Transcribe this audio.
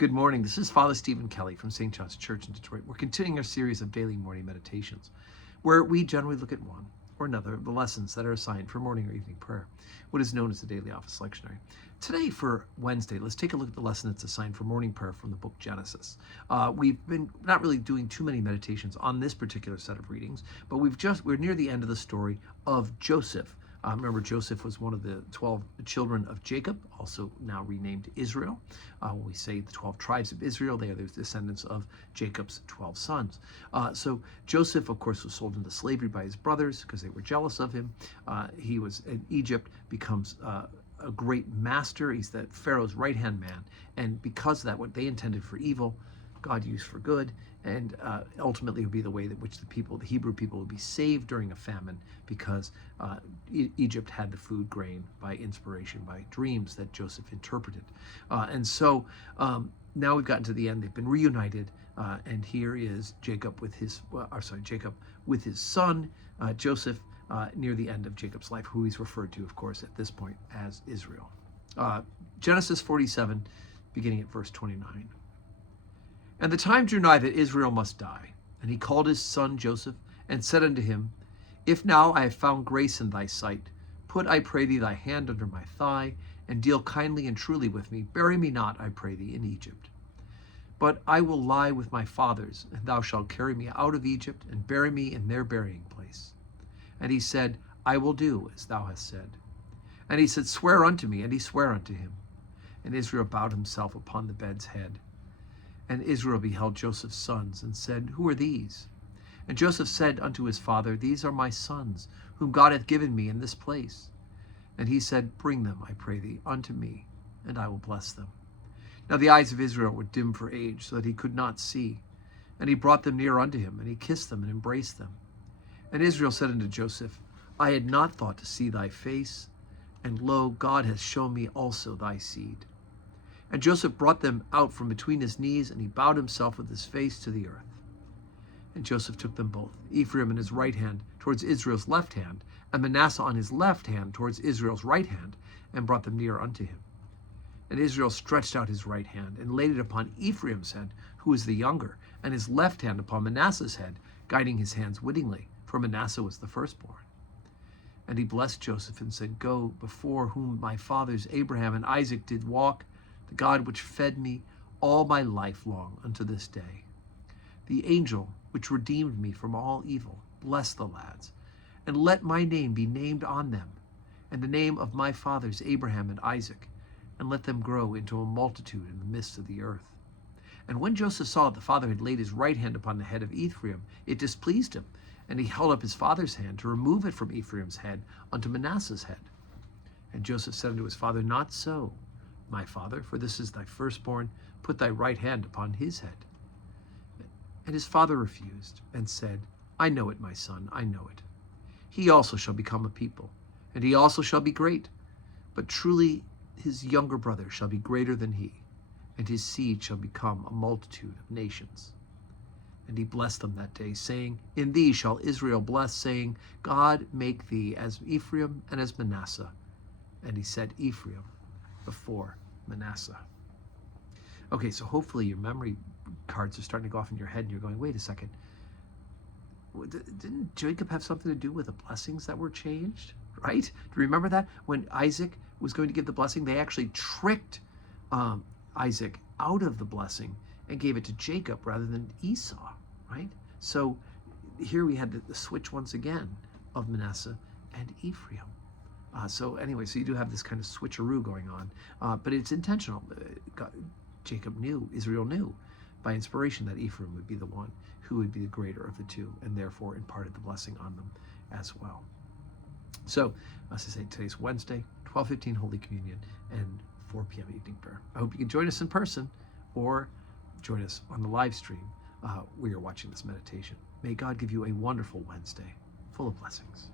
Good morning. This is Father Stephen Kelly from St. John's Church in Detroit. We're continuing our series of daily morning meditations, where we generally look at one or another of the lessons that are assigned for morning or evening prayer, what is known as the daily office lectionary. Today, for Wednesday, let's take a look at the lesson that's assigned for morning prayer from the book Genesis. We've been not really doing too many meditations on this particular set of readings, but we're near the end of the story of Joseph. Remember, Joseph was one of the 12 children of Jacob, also now renamed Israel. When we say the 12 tribes of Israel, they are the descendants of Jacob's 12 sons. So Joseph, of course, was sold into slavery by his brothers because they were jealous of him. He was in Egypt, becomes a great master. He's the Pharaoh's right-hand man. And because of that, what they intended for evil, God used for good, and ultimately would be the way that which the Hebrew people would be saved during a famine, because Egypt had the food grain by inspiration, by dreams that Joseph interpreted. And so now we've gotten to the end. They've been reunited, and here is Jacob with his son Joseph near the end of Jacob's life, who he's referred to, of course, at this point as Israel. Genesis 47, beginning at verse 29. And the time drew nigh that Israel must die. And he called his son Joseph, and said unto him, If now I have found grace in thy sight, put, I pray thee, thy hand under my thigh, and deal kindly and truly with me. Bury me not, I pray thee, in Egypt. But I will lie with my fathers, and thou shalt carry me out of Egypt, and bury me in their burying place. And he said, I will do as thou hast said. And he said, Swear unto me. And he sware unto him. And Israel bowed himself upon the bed's head. And Israel beheld Joseph's sons, and said, Who are these? And Joseph said unto his father, These are my sons, whom God hath given me in this place. And he said, Bring them, I pray thee, unto me, and I will bless them. Now the eyes of Israel were dim for age, so that he could not see. And he brought them near unto him, and he kissed them and embraced them. And Israel said unto Joseph, I had not thought to see thy face, and lo, God hath shown me also thy seed. And Joseph brought them out from between his knees, and he bowed himself with his face to the earth. And Joseph took them both, Ephraim in his right hand towards Israel's left hand, and Manasseh on his left hand towards Israel's right hand, and brought them near unto him. And Israel stretched out his right hand, and laid it upon Ephraim's head, who was the younger, and his left hand upon Manasseh's head, guiding his hands wittingly, for Manasseh was the firstborn. And he blessed Joseph, and said, Go, before whom my fathers Abraham and Isaac did walk, the God which fed me all my life long unto this day. The angel which redeemed me from all evil, bless the lads, and let my name be named on them, and the name of my fathers Abraham and Isaac, and let them grow into a multitude in the midst of the earth. And when Joseph saw that the father had laid his right hand upon the head of Ephraim, it displeased him, and he held up his father's hand to remove it from Ephraim's head unto Manasseh's head. And Joseph said unto his father, Not so, my father, for this is thy firstborn, put thy right hand upon his head. And his father refused, and said, I know it, my son, I know it. He also shall become a people, and he also shall be great. But truly his younger brother shall be greater than he, and his seed shall become a multitude of nations. And he blessed them that day, saying, In thee shall Israel bless, saying, God make thee as Ephraim and as Manasseh. And he said Ephraim before Manasseh. Okay, so hopefully your memory cards are starting to go off in your head, and you're going, wait a second. Didn't Jacob have something to do with the blessings that were changed? Right? Do you remember that? When Isaac was going to give the blessing, they actually tricked Isaac out of the blessing and gave it to Jacob rather than Esau, right? So here we had the switch once again of Manasseh and Ephraim. So anyway, so you do have this kind of switcheroo going on, but it's intentional. Israel knew by inspiration that Ephraim would be the one who would be the greater of the two, and therefore imparted the blessing on them as well. So, as I say, today's Wednesday, 12:15 Holy Communion, and 4 p.m. evening prayer. I hope you can join us in person, or join us on the live stream where you're watching this meditation. May God give you a wonderful Wednesday, full of blessings.